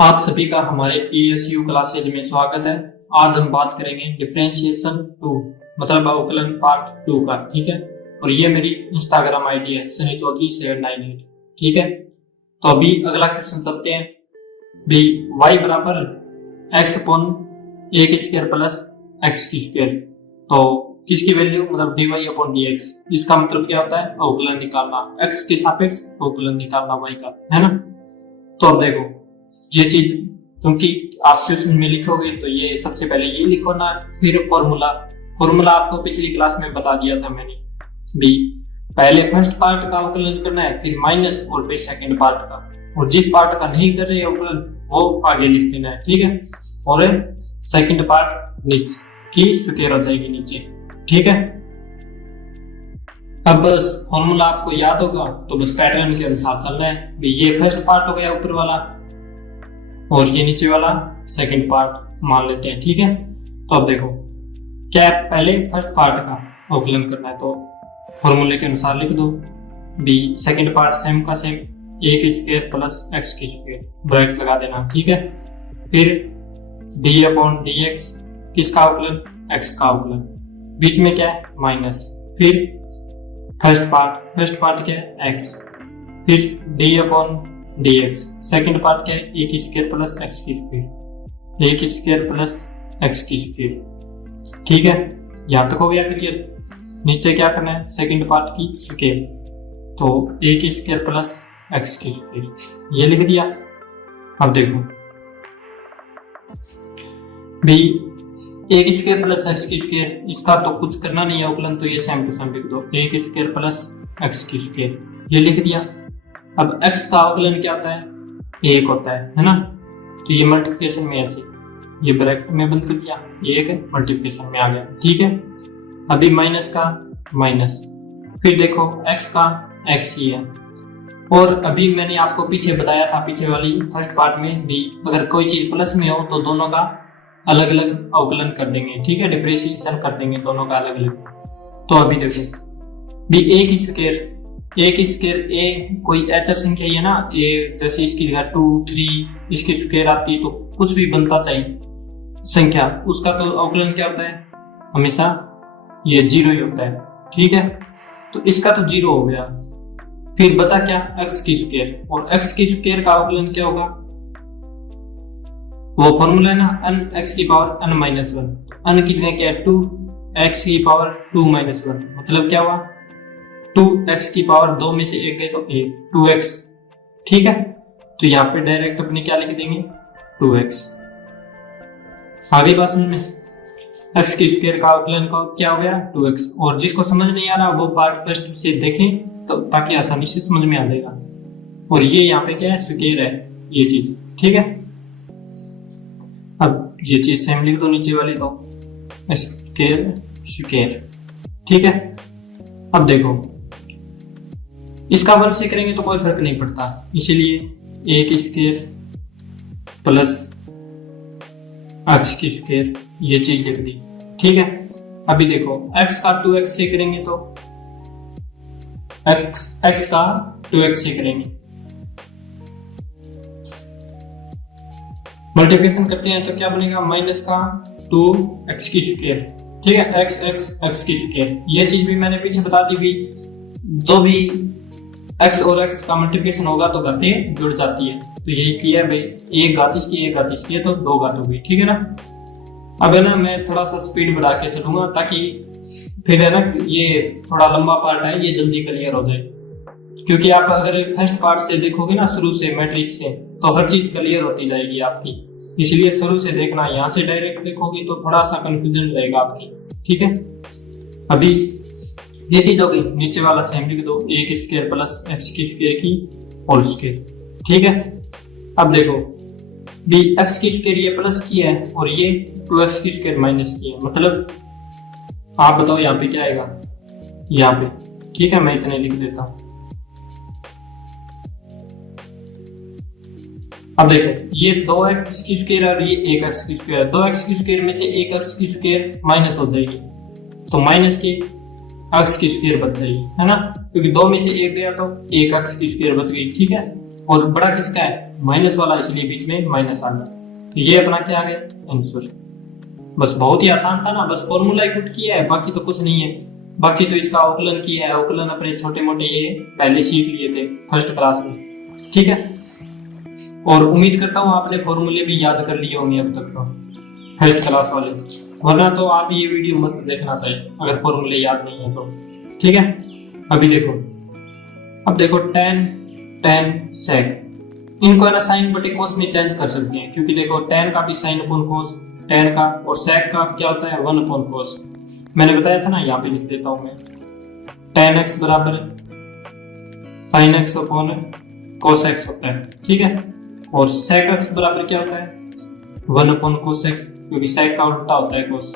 आप सभी का हमारे ESU क्लासेज में स्वागत है। आज हम बात करेंगे डिफरेंशिएशन 2 मतलब अवकलन पार्ट 2 का। ठीक है, और ये मेरी इंस्टाग्राम आईडी है सनी चौधरी 798। ठीक है, तो अभी अगला क्वेश्चन चलते हैं। भी y बराबर x अपॉन ए की स्क्वायर प्लस एक्स की स्क्वायर, तो किसकी वैल्यू मतलब dy अपॉन dx, इसका मतलब क्या होता है? अवकलन निकालना, x के सापेक्ष अवकलन निकालना y का, है ना। तो अब देखो ये चीज, क्योंकि आप क्वेश्चन में लिखोगे तो ये सबसे पहले ये लिखो ना, फिर फॉर्मूला आपको पिछली क्लास में बता दिया था मैंने भी। पहले फर्स्ट पार्ट का अवकलन करना है, फिर माइनस, और फिर सेकंड पार्ट का, और जिस पार्ट का नहीं कर रहे अवकलन वो आगे लिख देना है। ठीक है, और सेकंड पार्ट नीचे की स्क्वायर हो जाएगी नीचे। ठीक है, अब बस फॉर्मूला आपको याद होगा तो बस पैटर्न के अनुसार चलना है। ये फर्स्ट पार्ट हो गया ऊपर वाला, और ये नीचे वाला सेकंड पार्ट मान लेते हैं। ठीक है, तो अब देखो क्या है, पहले फर्स्ट पार्ट का अवकलन करना है तो फॉर्मूले के अनुसार लिख दो। बी सेकंड पार्ट सेम का सेम, ए की स्क्वायर प्लस एक्स की स्क्वायर, ब्रैकेट लगा देना। ठीक है, फिर डी अपॉन डी एक्स, किसका अवकलन? एक्स का अवकलन, बीच में क्या है? माइनस, फिर फर्स्ट पार्ट क्या है? एक्स, फिर D upon dx, second part क्या है? ए की स्क्वायर प्लस एक्स की स्क्वायर, ए की स्क्वायर प्लस एक्स की स्क्वायर। ठीक है, यहां तक हो गया क्लियर। नीचे क्या करना है? सेकंड पार्ट की स्क्वायर, तो ए की स्क्वायर प्लस एक्स की स्क्वायर, ये लिख दिया। अब देखो भी ए की स्क्वायर प्लस एक्स की स्क्वायर, इसका तो कुछ करना नहीं है अवकलन, तो ये सेम टू सेम लिख दो, ए की स्क्वायर प्लस एक्स की स्क्वायर, ये लिख दिया। अब x का अवकलन क्या होता है? 1 होता है ना। तो ये मल्टीप्लिकेशन में ऐसे, ये ब्रैकेट में बंद कर दिया, ये एक मल्टीप्लिकेशन में आ गया। ठीक है, अभी माइनस का माइनस, फिर देखो x का x ही है। और अभी मैंने आपको पीछे बताया था, पीछे वाली फर्स्ट पार्ट में भी, अगर कोई चीज प्लस में हो तो दोनों का अलग अलग अवकलन कर देंगे। ठीक है, डिफरेंशिएशन कर देंगे दोनों का अलग अलग। तो अभी देखो भी ए की स्क्वायर ए कोई ऐसा संख्या है ना, ए जैसे इसकी जगह 2 3 इसकी स्क्वायर आती है, तो कुछ भी बनता चाहिए संख्या, उसका तो अवकलन क्या होता है? हमेशा ये 0 ही होता है। ठीक है, तो इसका तो 0 हो गया, फिर बचा क्या? x की स्क्वायर, और x की स्क्वायर का अवकलन क्या होगा? वो फॉर्मूला है ना, n x की पावर n माइनस 1, n की जगह क्या है? 2 x की पावर 2 माइनस 1, मतलब क्या हुआ? 2x की पावर 2 में से 1 गए तो 1, 2x। ठीक है, तो यहाँ पे डायरेक्ट अपने क्या लिख देंगे? 2x। आगे बात समझ में, x की स्क्वायर का अवकलन का क्या हो गया? 2x। और जिसको समझ नहीं आ रहा वो पार्ट फर्स्ट से देखें, तो ताकि आसानी से समझ में आ जाएगा। और ये यहाँ पे क्या है? स्क्वायर है ये चीज। ठीक है, अब ये चीज सेम लिख दो नीचे वाली, तो स्क्वायर। ठीक है, अब देखो इसका 1 से करेंगे तो कोई फर्क नहीं पड़ता, इसीलिए ए की स्क्वायर प्लस एक्स की स्क्वायर, ये चीज लिख दी। ठीक है, अभी देखो x का 2x से करेंगे तो x का 2x से करेंगे, मल्टीप्लिकेशन करते हैं तो क्या बनेगा? माइनस का 2x की स्क्वायर। ठीक है, x की स्क्वायर, ये चीज भी मैंने पीछे बता दी भी, जो भी x और x का मल्टीप्लिकेशन होगा तो घातें जुड़ जाती है, तो यही किया भाई, एक घात इसकी है तो 2 घात हो गई। ठीक है ना। अब है ना, मैं थोड़ा सा स्पीड बढ़ा के चलूंगा ताकि फिर है ना, ये थोड़ा लंबा पार्ट है, ये जल्दी क्लियर हो जाए। क्योंकि आप अगर फर्स्ट पार्ट से देखोगे ना, शुरू से मैट्रिक्स से, तो हर चीज क्लियर होती जाएगी आपकी, इसलिए शुरू से देखना। यहाँ से डायरेक्ट देखोगे तो थोड़ा सा कंफ्यूजन रहेगा आपकी। ठीक है, अभी ये चीज होगी, नीचे वाला सेम लिख दो, ए की स्क्वायर प्लस एक्स की स्क्वायर की होल स्क्वायर। ठीक है, अब देखो भी एक्स की स्क्वायर ये प्लस की है और ये 2x की स्क्वायर माइनस की है, मतलब आप बताओ यहाँ पे क्या आएगा? यहाँ पे। ठीक है, मैं इतने लिख देता हूं। अब देखो ये 2x की स्क्वायर और ये 1x की स्क्वायर, 2x की स्क्वायर में से 1x की स्क्वायर माइनस हो जाएगी, तो माइनस की x की स्क्वायर बच जाएगी, है ना, क्योंकि 2 में से 1 गया तो 1x की स्क्वायर बच गई। ठीक है, और बड़ा किसका है, माइनस वाला, इसलिए बीच में माइनस आ गया। तो ये अपना क्या आ गया, आंसर। बस बहुत ही आसान था ना, बस फॉर्मूला ही पुट किया है, बाकी तो कुछ नहीं है। बाकी तो इसका अवकलन किया है, अवकलन अपने छोटे मोटे ये पहले सीख लिए थे फर्स्ट क्लास में, ठीक है। और उम्मीद करता हूँ आपने फॉर्मूले भी याद कर लिए होंगे अब तक तो, फर्स्ट क्लास वाले, वरना तो आप ये वीडियो मत देखना चाहिए अगर फॉर्मूले याद नहीं है तो, ठीक है। अभी देखो, अब देखो tan sec, इनको है ना साइन बटे कोस में चेंज कर सकते हैं, क्योंकि देखो tan का भी साइन अपॉन कोस, tan का, और sec का क्या होता है 1 अपॉन कोस। मैंने बताया था ना, यहाँ पे लिख देता हूं मैं, tan x बराबर sin x upon cos x होता है, ठीक है। और sec x बराबर क्या होता है 1 अपॉन cos x, क्योंकि sec का उल्टा होता है cos,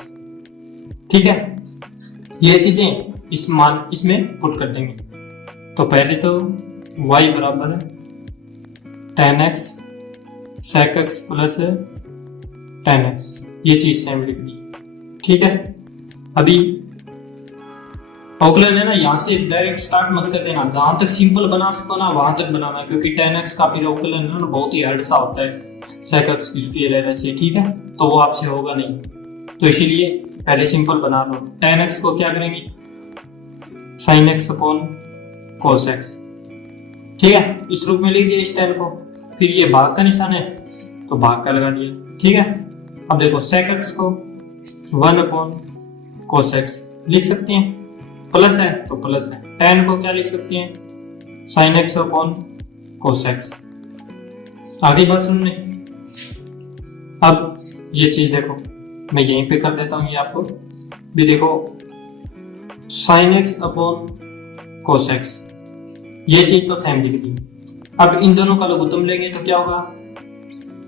ठीक है। ये चीजें इस मान इसमें पुट कर देंगे। तो पहले तो y बराबर tan x sec x plus tan x, ये चीज सेम लिख दी, ठीक है। अभी अवकलन है ना, यहाँ से डायरेक्ट स्टार्ट मत कर देना, जहां तक सिंपल बना सको ना वहां तक बनाना, क्योंकि tan x का फिर अवकलन है ना बहुत ही हार्ड सा होता है sec x स्क्वायर है वैसे, ठीक है, तो वो आपसे होगा नहीं, तो इसीलिए पहले सिंपल बना लो। tan x को क्या करेंगे sin x upon cos x, ठीक है, इस रूप में लिख दिया इस tan को, फिर ये भाग का निशान है तो भाग का लगा दिया, ठीक है। अब देखो sec x को 1 अपॉन cos x लिख सकते हैं, प्लस है तो प्लस है, tan को क्या लिख सकते हैं sin x upon cos x। आगे बात सुनने, अब ये चीज देखो मैं यहीं पे कर देता हूं, ये आपको भी देखो sin x upon cos x, ये चीज तो सेम लिख दी। अब इन दोनों का लघुत्तम लेंगे तो क्या होगा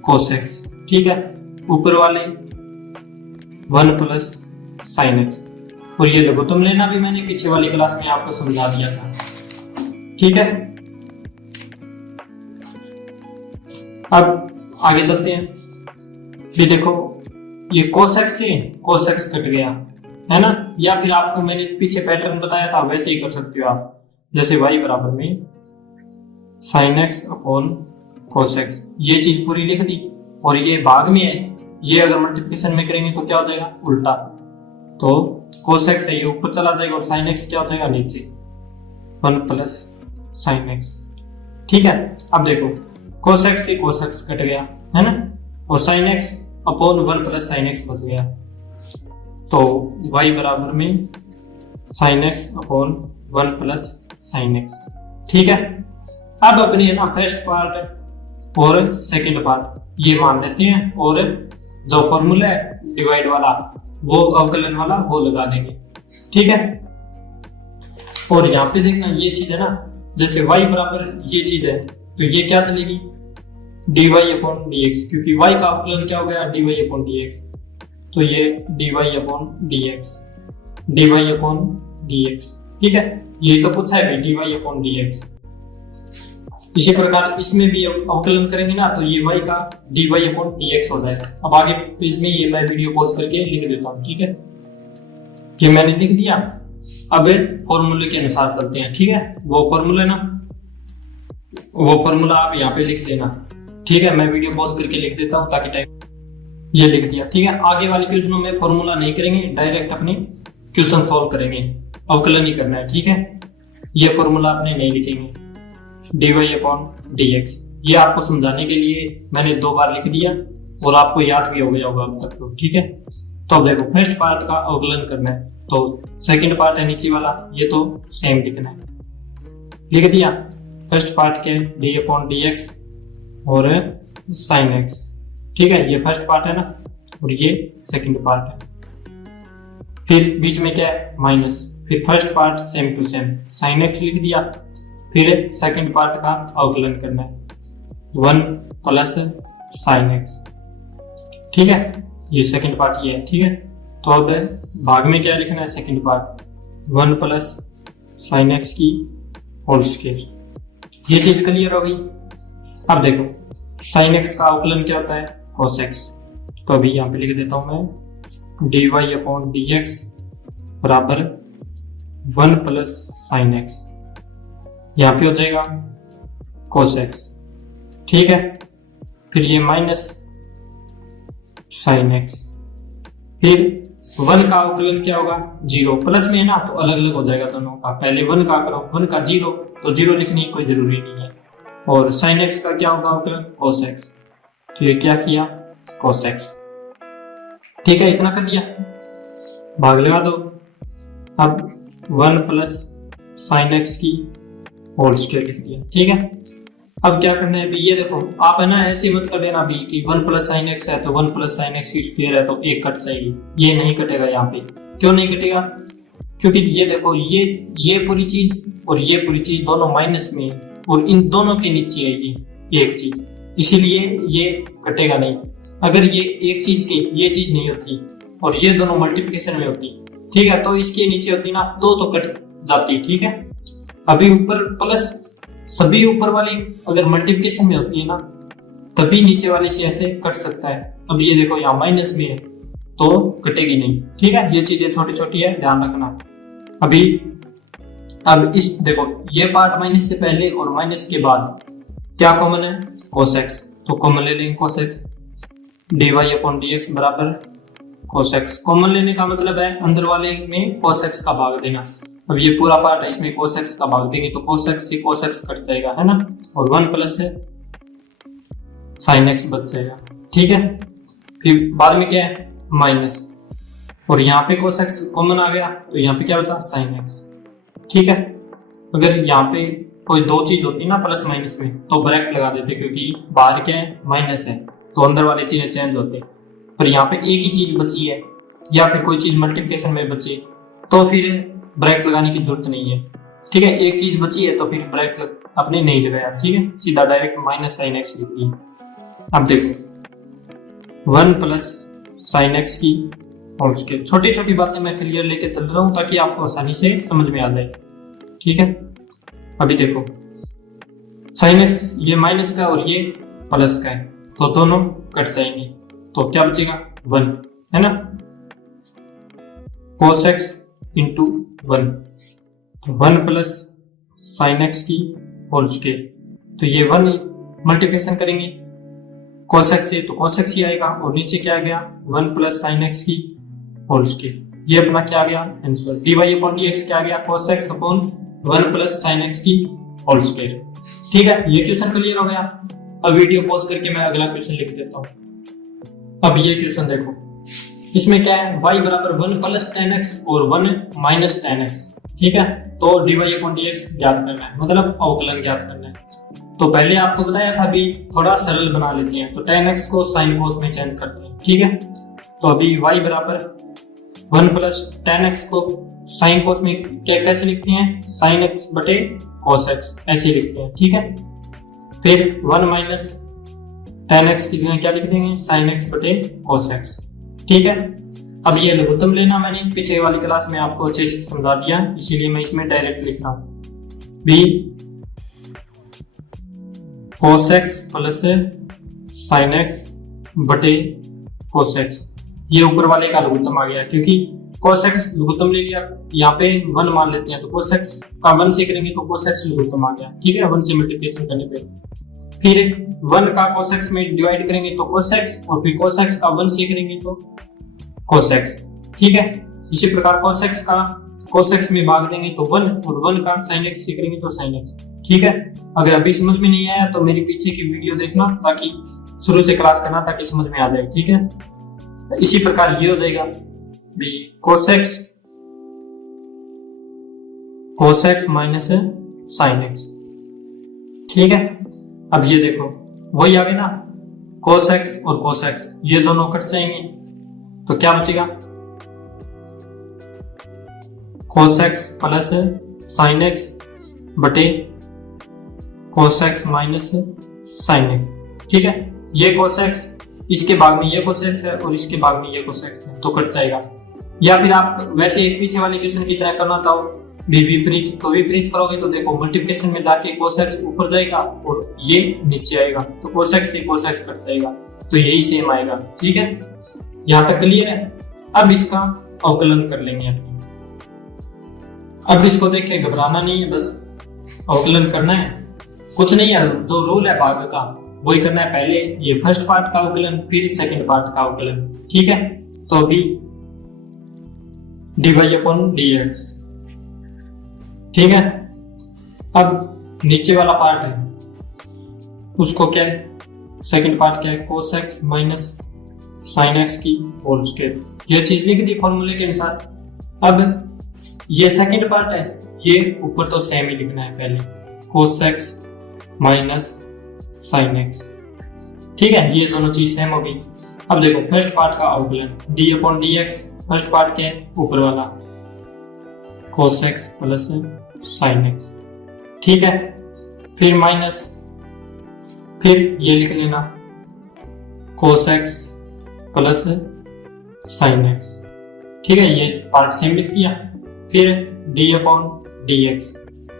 cos x, ठीक है, ऊपर वाले 1 प्लस sin x, और ये लघुत्तम लेना भी मैंने पीछे वाली क्लास में आपको समझा दिया था, ठीक है। अब आगे चलते हैं, ये देखो ये cos x से cos x कट गया है ना, या फिर आपको मैंने पीछे पैटर्न बताया था वैसे ही कर सकते हो आप, जैसे y बराबर में sin x upon cos x, ये चीज पूरी लिख दी, और ये भाग में है, ये अगर मल्टीप्लिकेशन में करेंगे तो क्या हो जाएगा उल्टा, तो cos x है ये ऊपर चला जाएगा और sin x क्या हो जाएगा नीचे, 1 प्लस sin x, ठीक है। अब देखो cos x से cos x कट गया है ना, और sin x upon 1 plus sin x बच गया, तो y बराबर में sin x upon 1 plus sin x, ठीक है। अब अपने है ना फर्स्ट पार्ट और सेकंड पार्ट ये मान लेते हैं, और जो फॉर्मूला है डिवाइड वाला वो अवकलन वाला वो लगा देंगे, ठीक है। और यहाँ पे देखना ये चीज है ना, जैसे y बराबर ये चीज है तो ये क्या चलेगी dy अपॉन dx, क्योंकि y का अवकलन क्या हो गया dy अपॉन dx, तो ये dy अपॉन dx, ठीक है। ये तो पूछा है dy अपॉन dx। इसी प्रकार इसमें भी अवकलन करेंगे ना तो ये y का dy अपॉन dx हो जाएगा। अब आगे पेज में ये मैं वीडियो पॉज करके लिख देता हूँ, ठीक है, ये मैंने लिख दिया। अब फॉर्मूले के अनुसार चलते हैं, ठीक है, वो फॉर्मूला ना, वो फॉर्मूला आप यहाँ पे लिख लेना, ठीक है, मैं वीडियो पॉज करके लिख देता हूँ ताकि टाइम, ये लिख दिया, ठीक है। आगे वाले क्वेश्चनों में फॉर्मूला नहीं करेंगे, डायरेक्ट अपने क्वेश्चन सॉल्व करेंगे, अवकलन ही करना है, ठीक है। ये फॉर्मूला आपने नहीं लिखेंगे dy अपॉन dx, ये आपको समझाने के लिए मैंने 2 बार लिख दिया और आपको याद भी हो गया होगा अब तक तो, ठीक है। तो अब देखो फर्स्ट पार्ट का अवकलन करना है, तो सेकंड पार्ट है नीचे वाला, ये तो सेम लिखना है, लिख दिया। फर्स्ट पार्ट के dy अपॉन dx और sin x, ठीक है, ये फर्स्ट पार्ट है ना, और ये सेकंड पार्ट है, फिर बीच में क्या है माइनस, फिर first part same to same sin x लिख दिया, फिर सेकंड पार्ट का अवकलन करना है 1 प्लस sin x, ठीक है, ये सेकंड पार्ट ये है, ठीक है। तो अब भाग में क्या लिखना है second part 1 plus sin x की होल स्क्वायर, ये चीज क्लियर हो गई। अब देखो sin x का अवकलन क्या होता है cos x, तो अभी यहाँ पे लिख देता हूं मैं dy अपॉन dx बराबर 1 प्लस sin x, यहाँ पे हो जाएगा cos x, ठीक है। फिर ये माइनस साइन एक्स, फिर 1 का अवकलन क्या होगा 0, प्लस में है ना तो अलग अलग हो जाएगा दोनों का। पहले 1 का करो, 1 का 0 तो 0 लिखने की कोई जरूरी नहीं है। और साइन एक्स का क्या होगा अवकलन कोस एक्स, तो ये क्या किया कोस एक्स। ठीक है, इतना कर दिया, भाग लगा दो। अब 1 प्लस साइन एक्स की होल स्क्वायर लिख दिया। ठीक है, अब क्या करना है अभी, ये देखो आप है ना ऐसे मत कर देना अभी कि 1 प्लस साइन एक्स है तो 1 प्लस साइन एक्स की स्क्वायर है तो एक कट जाएगी, ये नहीं कटेगा यहाँ पे। क्यों नहीं कटेगा, क्योंकि ये देखो ये पूरी चीज और ये पूरी चीज दोनों माइनस में है और इन दोनों के नीचे है ये एक चीज, इसीलिए ये कटेगा नहीं। अगर ये एक चीज की ये चीज नहीं होती और ये दोनों मल्टीप्लिकेशन में होती, ठीक है, तो इसके नीचे होती ना तो कट जाती। ठीक है, अभी ऊपर प्लस सभी ऊपर वाली अगर मल्टीप्लिकेशन में होती है ना तभी नीचे वाली से ऐसे कट सकता है। अब ये देखो यहाँ माइनस में है तो कटेगी नहीं। ठीक है, ये चीजें छोटी छोटी है, ध्यान रखना। अभी अब इस देखो ये पार्ट माइनस से पहले और माइनस के बाद क्या कॉमन है cos x, तो कॉमन ले लेंगे cos x, dy upon dx बराबर cos x। कॉमन लेने का मतलब है अंदर वाले में cos x का भाग देना। अब ये पूरा पार्ट है, इसमें cos x का भाग देंगे तो cos x से cos x कट जाएगा, है ना, और 1 प्लस है sin x बच जाएगा। ठीक है, फिर बाद में क्या है माइनस, और यहाँ पे cos x कॉमन आ गया तो यहाँ पे क्या बचा sin x। ठीक है, अगर यहाँ पे कोई दो चीज होती ना प्लस माइनस में तो ब्रैकेट लगा देते, क्योंकि बाहर क्या है माइनस है तो अंदर वाले चीजें चेंज होते। पर यहाँ पे एक ही चीज बची है या फिर कोई चीज मल्टीप्लिकेशन में बची तो फिर ब्रैकेट लगाने की जरूरत नहीं है। ठीक है, एक चीज बची है तो फिर ब्रैकेट अपने नहीं लगाया। ठीक है, सीधा डायरेक्ट माइनस साइन एक्स लिख दिया। अब देखो 1 प्लस साइन एक्स की और उसके छोटी छोटी बातें मैं क्लियर लेके चल रहा हूँ ताकि आपको आसानी से समझ में आ जाए। ठीक है, अभी देखो साइन एक्स ये माइनस का और ये प्लस का है तो दोनों कट जाएंगे तो क्या बचेगा 1, है ना, cos x इंटू 1, तो 1 प्लस साइन एक्स की होल स्क्वायर, तो ये 1 मल्टीप्लिकेशन करेंगे cos x से तो cos x ही आएगा और नीचे क्या आ गया 1 प्लस साइन एक्स की होल स्क्वायर। ये अपना क्या आ गया आंसर, dy अपॉन dx क्या आ गया cos x upon 1 plus sine x की होल स्क्वायर। ठीक है, ये क्वेश्चन क्लियर हो गया। अब वीडियो पॉज करके मैं अगला क्वेश्चन लिख देता हूँ। अब ये क्वेश्चन देखो, इसमें क्या है y बराबर 1 प्लस tan x और 1 माइनस tan x। ठीक है, तो dy अपॉन dx ज्ञात करना है, मतलब अवकलन ज्ञात करना है। तो पहले आपको बताया था अभी थोड़ा सरल बना लेते हैं, तो tan x को sin cos में चेंज करते हैं। ठीक है, तो अभी y बराबर 1 प्लस tan x को sin cos में कैसे लिखते हैं sin x बटे cos x ऐसे लिखते हैं। ठीक है, फिर 1 माइनस tan x की जगह क्या लिख देंगे sin x बटे cos x। ठीक है, अब ये लघुत्तम लेना मैंने पीछे वाली क्लास में आपको अच्छे से समझा दिया, इसीलिए मैं इसमें डायरेक्ट लिख रहा हूँ b cos x plus sin x बटे cos x। ये ऊपर वाले का लघुत्तम आ गया, क्योंकि cos x लघुत्तम ले लिया, यहाँ पे 1 मान लेते हैं तो cos x का 1 से करेंगे तो cos x लघुत्तम आ गया। ठीक है, 1 से मल्टीप्लिकेशन करने पे फिर 1 का cos x में डिवाइड करेंगे तो cos x और फिर cos x का 1 से करेंगे तो cos x। ठीक है, इसी प्रकार cos x में भाग देंगे तो 1 और 1 का sin x से करेंगे तो sin x। ठीक है, अगर अभी समझ में नहीं आया तो मेरी पीछे की वीडियो देखना, ताकि शुरू से क्लास करना ताकि समझ में आ जाए। ठीक है, इसी प्रकार ये हो जाएगा b cos x minus sin x। ठीक है, अब ये देखो वही आ गया ना cos x और cos x, ये दोनों कट जाएंगे तो क्या बचेगा cos x plus sin x बटे cos x minus sin x। ठीक है, ये cos x इसके भाग में ये cos x है और इसके भाग में ये cos x है तो कट जाएगा। या फिर आप वैसे एक पीछे वाले क्वेश्चन की तरह करना चाहो विपरीत, तो विपरीत करोगे तो देखो मल्टीप्लिकेशन में जाके cos x ऊपर जाएगा और ये नीचे आएगा तो cos x से cos x कट जाएगा तो यही सेम आएगा। ठीक है, यहाँ तक क्लियर है। अब इसका अवकलन कर लेंगे। अब इसको देख के घबराना नहीं है, बस अवकलन करना है, कुछ नहीं है। जो रूल है भाग का वही करना है, पहले ये फर्स्ट पार्ट का अवकलन फिर सेकंड पार्ट का अवकलन। ठीक है, तो अभी dy/dx। ठीक है, अब नीचे वाला पार्ट है उसको क्या है, सेकंड पार्ट क्या है, cos x minus sin x की होल स्क्वायर। ये चीज लिख दी फॉर्मूले के अनुसार। अब ये सेकंड पार्ट है, ये ऊपर तो सेम ही लिखना है पहले, cos x minus sin x। ठीक है, ये दोनों चीज सेम हो गई। अब देखो फर्स्ट पार्ट का अवकलन d/dx, फर्स्ट पार्ट क्या है, ऊपर वाला cos x plus sin x। ठीक है, फिर माइनस, फिर ये लिख लेना cos x plus sin x। ठीक है, ये पार्ट सेम लिख दिया। फिर d/dx,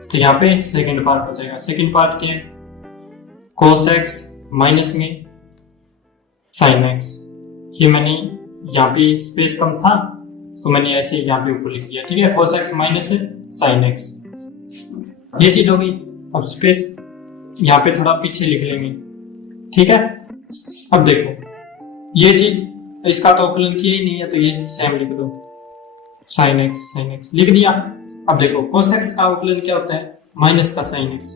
तो यहाँ पे सेकंड पार्ट हो जाएगा। सेकंड पार्ट क्या है, cos x माइनस में sin x। ये मैंने यहाँ पे स्पेस कम था तो मैंने ऐसे यहाँ पे ऊपर लिख दिया। ठीक है, cos x minus sin x, ये चीज हो गई। अब स्पेस यहाँ पे थोड़ा पीछे लिख लेंगे। ठीक है, अब देखो ये चीज इसका तो अवकलन किया ही नहीं है, तो ये सेम लिख दो, sin x लिख दिया। अब देखो cos x का अवकलन क्या होता है, माइनस का sin x,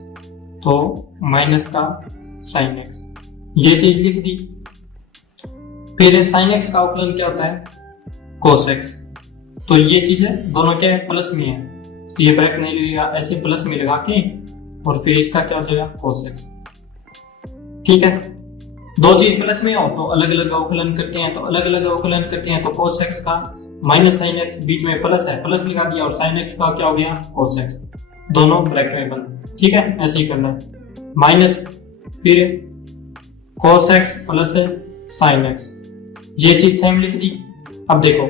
तो माइनस का sin x, ये चीज लिख दी। फिर sin x का अवकलन क्या होता है, cos x, तो ये चीज है दोनों क्या है, प्लस में है, तो ये ब्रैकेट नहीं लगेगा, ऐसे प्लस में लगा के और फिर इसका क्या हो जाएगा, cos x। ठीक है, दो चीज प्लस में हो तो अलग अलग अवकलन करते हैं, तो अलग अलग अवकलन करते हैं। तो cos x का माइनस sin x, बीच में प्लस है, प्लस लगा दिया, और sin x का क्या हो गया, cos x, दोनों ब्रैकेट में बंद। ठीक है, ऐसे ही करना है, माइनस फिर cos x plus sin x, ये चीज सेम लिख दी। अब देखो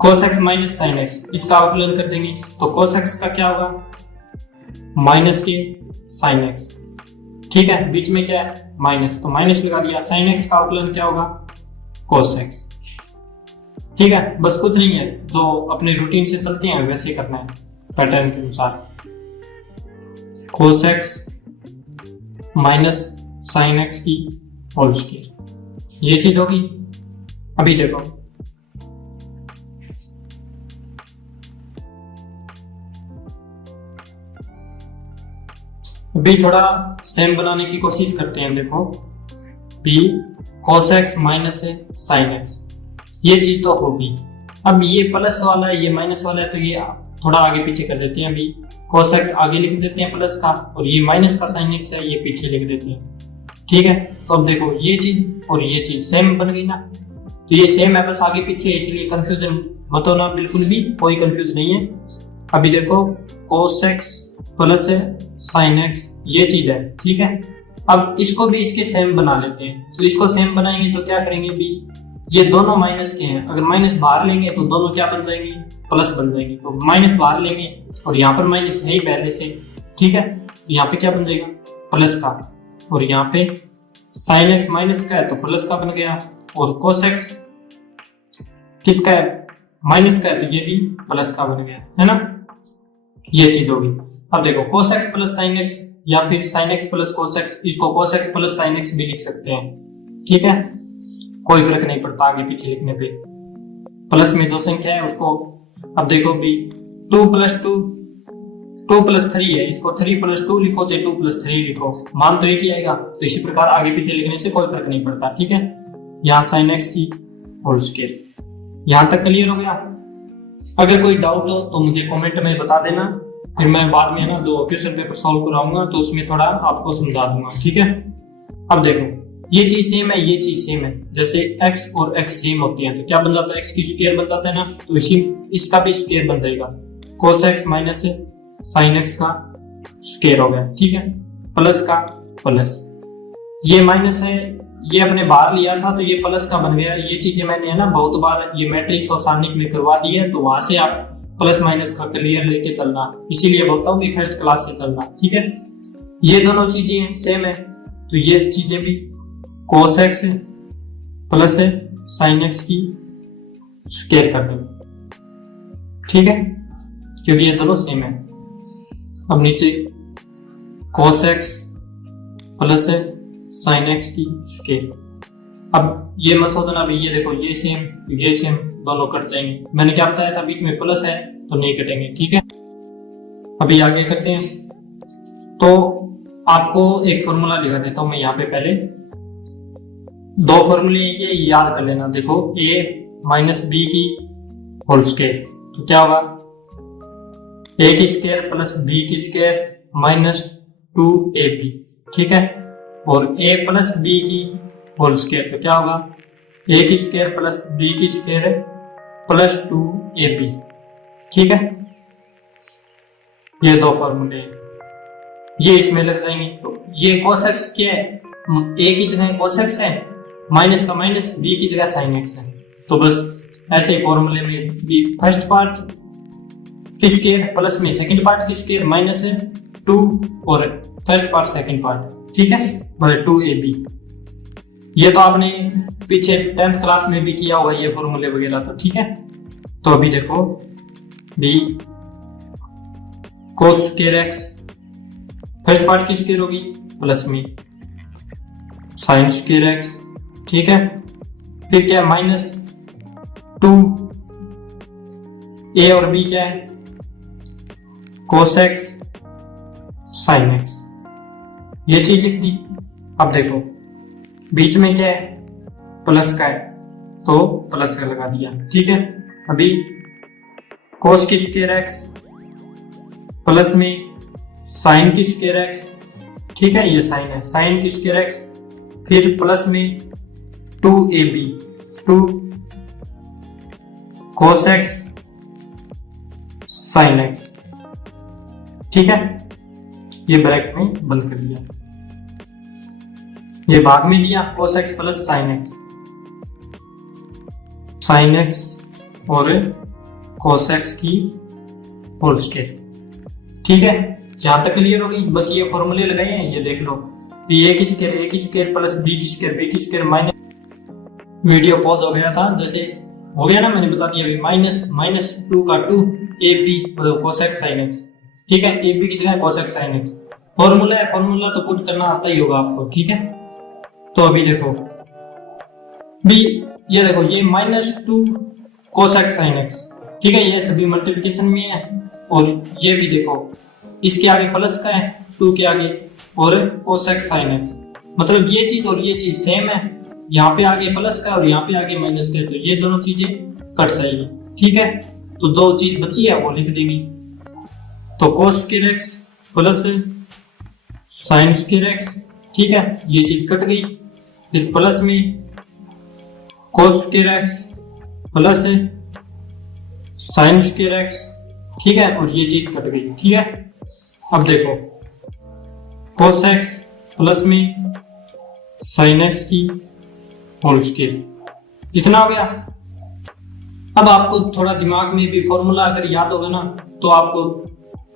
cos x minus sin x, इसका अवकलन कर देंगे तो cos x का क्या होगा, माइनस के sin x। ठीक है, बीच में क्या है, माइनस, तो माइनस लगा दिया। sin x का अवकलन क्या होगा, cos x। ठीक है, बस कुछ नहीं है, जो अपने रूटीन से चलते हैं वैसे करना है, पैटर्न के अनुसार। cos x minus sin x की होल स्क्वायर, ये चीज होगी। अभी देखो अभी थोड़ा सेम बनाने की कोशिश करते हैं। देखो b cos x minus sin x, ये चीज तो होगी। अब ये प्लस वाला है, ये माइनस वाला है, तो ये थोड़ा आगे पीछे कर देते हैं। अभी cos x आगे लिख देते हैं प्लस का, और ये माइनस का sin x है, ये पीछे लिख देते हैं। ठीक है, तो अब देखो ये चीज और ये चीज सेम बन गई ना, तो ये सेम है बस आगे पीछे, इसलिए कंफ्यूजन मत होना, बिल्कुल भी कोई कंफ्यूज नहीं है। अभी देखो cos x plus sin x, ये चीज है। ठीक है, अब इसको भी इसके सेम बना लेते हैं। तो इसको सेम बनाएंगे तो क्या करेंगे भी, ये दोनों माइनस के हैं, अगर माइनस बाहर लेंगे तो दोनों क्या बन जाएंगे, प्लस बन जाएंगे। तो माइनस बाहर लेंगे और यहाँ पर माइनस है ही पहले से। ठीक है, तो यहाँ पे क्या बन जाएगा, प्लस का, और यहाँ पे sin x माइनस का है तो प्लस का बन गया, और cos x किसका है, माइनस का है, तो ये भी प्लस का बन गया, है ना, ये चीज होगी। अब देखो cos x plus sin x, या फिर sin x plus cos x, इसको cos x plus sin x भी लिख सकते हैं। ठीक है, कोई फर्क नहीं पड़ता आगे पीछे लिखने पे, प्लस में जो संख्या है उसको। अब देखो भी 2 प्लस 3 है, इसको 3 प्लस 2 लिखो चाहे 2 प्लस 3 लिखो, मान तो एक ही आएगा। तो इसी प्रकार आगे पीछे लिखने से कोई फर्क नहीं पड़ता। ठीक है, यहाँ sin x की होल स्क्वायर, यहाँ तक क्लियर हो गया। अगर कोई डाउट हो तो मुझे कमेंट में बता देना, फिर मैं बाद में ना जो क्वेश्चन पेपर सॉल्व कराऊंगा तो उसमें थोड़ा आपको समझा दूंगा। ठीक है, अब देखो ये चीज सेम है, ये चीज सेम है, जैसे x और x सेम होती हैं तो क्या बन जाता है, x की स्क्वायर बन जाता है ना, तो इसी इसका भी स्क्वायर बन जाएगा, cos x minus sin x का स्क्वायर हो गया। ठीक है, प्लस का प्लस, ये माइनस है, ये अपने बाहर लिया था तो ये प्लस का बन गया। ये चीजें मैंने है ना बहुत बार ये मैट्रिक्स और सारणिक में करवा दी है, तो वहां से आप प्लस माइनस का क्लियर लेके चलना, इसीलिए बोलता हूँ कि फर्स्ट क्लास से चलना। ठीक है, ये दोनों चीजें सेम है, तो ये चीजें भी cos x plus sin x की स्क्वायर कर दो। ठीक है, क्योंकि ये दोनों सेम है। अब नीचे cos x plus sine x की स्क्वायर। अब ये मत सोचना भाई ये देखो ये सेम दोनों कट जाएंगे, मैंने क्या बताया था बीच में प्लस है तो नहीं कटेंगे, ठीक है। अभी आगे करते हैं, तो आपको एक फॉर्मूला लिखा देता हूं मैं यहाँ पे, पहले दो फॉर्मूले ये याद कर लेना। देखो a माइनस बी की होल स्क्वायर, तो क्या होगा a की स्क्वायर प्लस b की स्क्वायर माइनस 2ab, ठीक है। और a प्लस b की होल स्क्वायर, तो क्या होगा a की स्क्वायर प्लस b की स्क्वायर प्लस 2ab, ठीक है। ये दो फॉर्मूले हैं, ये इसमें लग जाएंगे। तो ये cos x क्या है, a की जगह cos x है, माइनस का माइनस, b की जगह sin x है। तो बस ऐसे ही फॉर्मूले में भी फर्स्ट पार्ट की स्क्वायर प्लस में सेकंड पार्ट की स्क्वायर माइनस 2 और फर्स्ट पार्ट सेकंड पार्ट, ठीक है, मतलब 2ab। ये तो आपने पीछे 10th क्लास में भी किया होगा ये फॉर्मूले वगैरह, तो ठीक है। तो अभी देखो b cos square x first part की स्क्वायर होगी प्लस में साइन स्क्वायर x, ठीक है। फिर क्या माइनस 2 a और b क्या है cos x sin x, ये चीज लिख दी। अब देखो बीच में क्या है प्लस का है तो प्लस का लगा दिया, ठीक है। अभी cos की स्क्वायर x प्लस में साइन की स्क्वायर x, ठीक है, ये साइन है, साइन की स्क्वायर x, फिर प्लस में 2ab 2 cos x sin x, ठीक है। ये ब्रैकेट में बंद कर दिया, ये भाग में दिया cos x plus sin x और cos x की होल स्क्वायर, ठीक है। जहां तक क्लियर होगी, बस ये फॉर्मूले लगाए हैं, ये देख लो a की स्क्वायर प्लस b की स्क्वायर माइनस, वीडियो पॉज हो गया था, जैसे हो गया ना, मैंने बता दिया माइनस 2 का 2 ab मतलब cos x sin x, ठीक है। ab की जगह cos x sin x formula है, फॉर्मूला तो पुट करना आता ही होगा आपको, ठीक है। तो अभी देखो b, ये देखो ये minus 2 cos x sin x, ठीक है, ये सभी मल्टीप्लिकेशन में है। और ये भी देखो इसके आगे प्लस का है 2 के आगे और cos x sin x, मतलब ये चीज और ये चीज सेम है, यहाँ पे आगे प्लस का और यहाँ पे आगे माइनस का, तो ये दोनों चीजें कट जाएगी, ठीक है। तो दो चीज बची है वो लिख देंगे, तो cos square x plus sin square x, ठीक है, ये चीज कट गई। फिर प्लस में cos square x plus sin square x, ठीक है, और ये चीज कट गई, ठीक है। अब देखो cos x प्लस में sin x की होल स्क्वायर, इतना हो गया। अब आपको थोड़ा दिमाग में भी फॉर्मूला अगर याद होगा ना तो आपको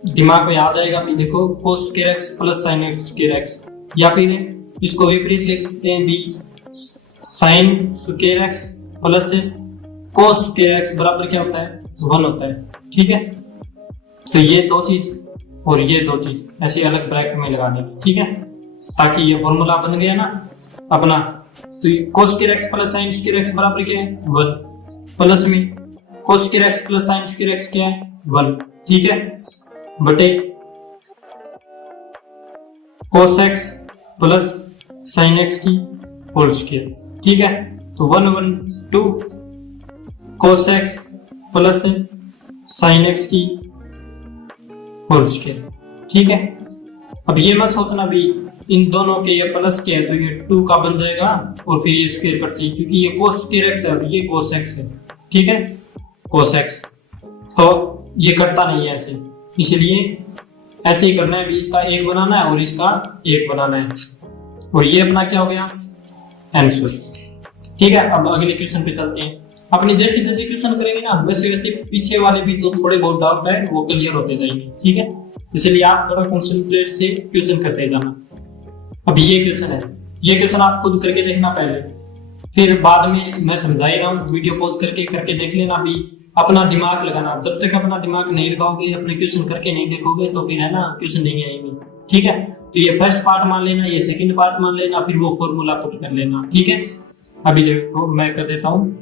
दिमाग में आ जाएगा भी, देखो cos square x plus sin square x, या फिर इसको विपरीत लिखते हैं भी sin square x plus cos square x बराबर क्या होता है 1 होता है, ठीक है। तो ये दो चीज और ये दो चीज ऐसे अलग ब्रैकेट में लगा देंगे, ठीक है, ताकि ये फॉर्मूला बन गया ना अपना। तो cos square x plus sin square x बराबर क्या है 1, प्लस में cos square x plus sin square x क्या है 1, ठीक है, बटे cos x plus sin x की होल स्क्वायर, ठीक है। तो 1 2 cos x plus sin x की होल स्क्वायर, ठीक है। अब ये मत सोचना भी इन दोनों के ये प्लस के है तो ये 2 का बन जाएगा और फिर ये स्क्वायर कट जाएगी, क्योंकि ये cos स्क्वायर x है और ये cos x है, ठीक है, cos x, तो ये कटता नहीं है ऐसे, इसलिए ऐसे ही करना है भी, इसका एक बनाना है और इसका एक बनाना है, और ये अपना क्या हो गया आंसर, ठीक है। अब अगले क्वेश्चन पे चलते हैं। अपने जैसे जैसे क्वेश्चन करेंगे ना वैसे वैसे पीछे वाले भी तो थोड़े बहुत डाउट है वो क्लियर होते जाएंगे, ठीक है, इसलिए आप थोड़ा कंसंट्रेट से क्वेश्चन करते जाना। अब ये क्वेश्चन है, ये क्वेश्चन आप खुद करके देखना पहले, फिर बाद में मैं समझा ही रहा हूँ, वीडियो पॉज करके देख लेना भी, अपना दिमाग लगाना। जब तक अपना दिमाग नहीं लगाओगे, अपने क्वेश्चन करके नहीं देखोगे तो फिर है ना क्वेश्चन नहीं आएंगे, ठीक है। तो ये फर्स्ट पार्ट मान लेना, ये सेकंड पार्ट मान लेना, फिर वो फॉर्मूला पुट कर लेना। ठीक है, अभी देखो मैं कर देता हूँ।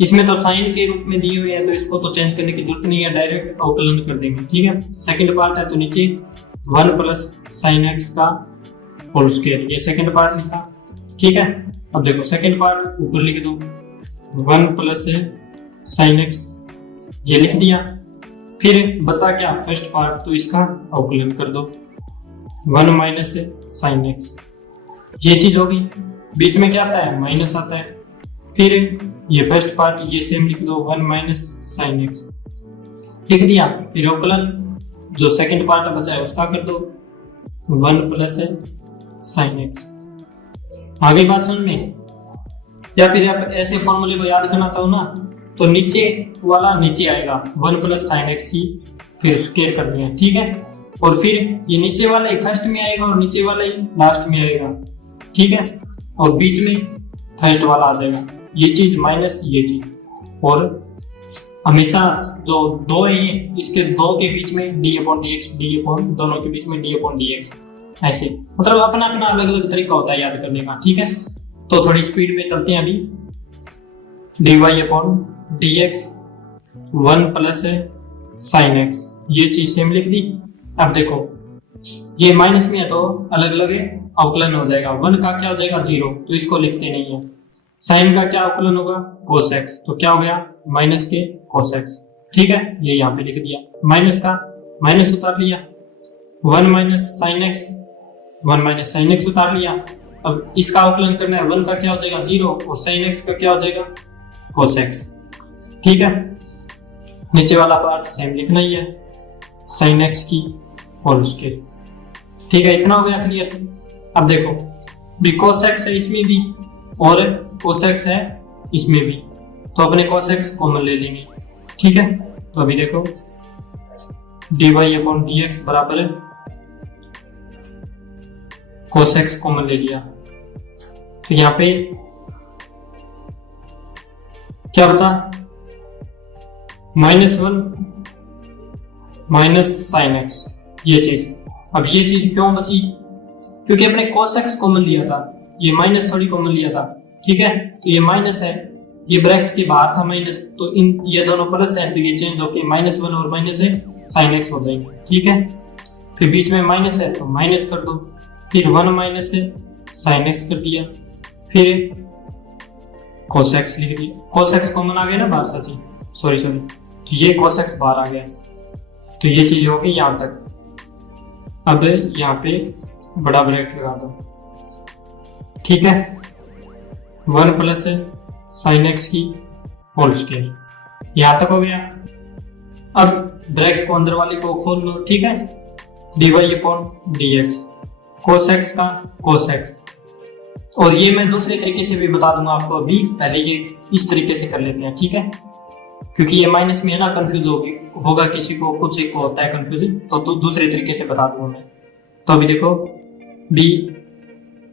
इसमें तो साइन के रूप में दिए हुए हैं तो इसको तो चेंज करने की जरूरत नहीं है, डायरेक्ट अवकलन कर देंगे। ठीक है, सेकंड पार्ट है तो नीचे 1 प्लस साइन एक्स का होल स्क्वायर, ये सेकंड पार्ट लिखा। ठीक है, अब देखो सेकंड पार्ट ऊपर लिख दो 1 प्लस साइन एक्स, ये लिख दिया। फिर बचा क्या फर्स्ट पार्ट, तो इसका अवकलन कर दो 1 माइनस साइन एक्स, ये चीज होगी। बीच में क्या आता है, माइनस आता है। फिर ये फर्स्ट पार्ट ये सेम लिख दो 1 माइनस साइन एक्स, लिख दिया। फिर अवकलन जो सेकंड पार्ट बचा है उसका कर दो 1 प्लस साइन एक्स। आगे बात समझ में? या फिर आप ऐसे फॉर्मूले को याद करना चाहो ना, तो नीचे वाला नीचे आएगा 1 प्लस साइन एक्स की, फिर स्क्वायर करनी है। ठीक है, और फिर ये नीचे वाला ही फर्स्ट में आएगा और नीचे वाला ही लास्ट में आएगा। ठीक है, और बीच में फर्स्ट वाला आ जाएगा, ये चीज माइनस ये चीज। और हमेशा जो दो है ये, इसके दो के बीच में D upon d x, D upon दोनों के बीच में डी अपॉन डी एक्स, ऐसे। मतलब अपना अपना अलग अलग तरीका होता है याद करने का। ठीक है, तो थोड़ी स्पीड में चलते हैं अभी। D y upon d x 1 plus sine x, ये चीज सेम लिख दी। अब देखो ये माइनस में है तो अलग अलग अवकलन हो जाएगा। 1 का क्या हो जाएगा 0, तो इसको लिखते नहीं है। साइन का क्या अवकलन होगा कोस एक्स, तो क्या हो गया माइनस के कोस एक्स। ठीक है, ये यहाँ पे लिख दिया। माइनस का माइनस उतार लिया, 1 minus sine x, 1 minus sine x उतार लिया। अब इसका अवकलन करना है, 1 का क्या हो जाएगा 0 और साइन एक्स का क्या हो जाएगा कोस एक्स। ठीक है, नीचे वाला पार्ट सेम लिखना ही है, साइन एक्स की होल स्क्वायर। ठीक है, इतना हो गया क्लियर। अब देखो भी कोस एक्स है इसमें भी और कोस एक्स है इसमें भी, तो अपने कोस एक्स कॉमन ले लेंगे। ठीक है, तो अभी देखो d y upon d x बराबर है कोस एक्स कॉमन ले लिया, तो यहाँ पे क्या बचा -1 माइनस साइन एक्स, ये चीज। अब ये चीज क्यों बची, क्योंकि अपने कोस एक्स कॉमन लिया था, ये माइनस थोड़ी कॉमन लिया था। ठीक है, तो ये माइनस है, ये ब्रैकेट के बाहर था माइनस, तो इन ये दोनों प्लस है तो ये चेंज होकर -1 और माइनस है साइन एक्स हो जाएंगे। ठीक है, फिर बीच में माइनस है तो माइनस कर दो, फिर 1 माइनस है साइन एक्स कर दिया, फिर कोस एक्स लिख दिया। कोस एक्स कॉमन आ गया ना बाहर, सची सॉरी, तो ये कोस एक्स बाहर आ गया, तो ये चीज हो गई यहाँ तक। अब यहाँ पे बड़ा ब्रैकेट लगा दो। ठीक है, 1 प्लस साइन एक्स की होल स्क्वायर, यहां तक हो गया। अब ब्रैकेट को अंदर वाले को खोल लो। ठीक है, d y upon d x, cos x का कोस एक्स। और ये मैं दूसरे तरीके से भी बता दूंगा आपको, अभी पहले ये इस तरीके से कर लेते हैं। ठीक है, क्योंकि ये माइनस में है ना, कंफ्यूज होगा किसी को, कुछ एक को होता है कंफ्यूज, तो दूसरे तरीके से बता दूंगा मैं। तो अभी देखो बी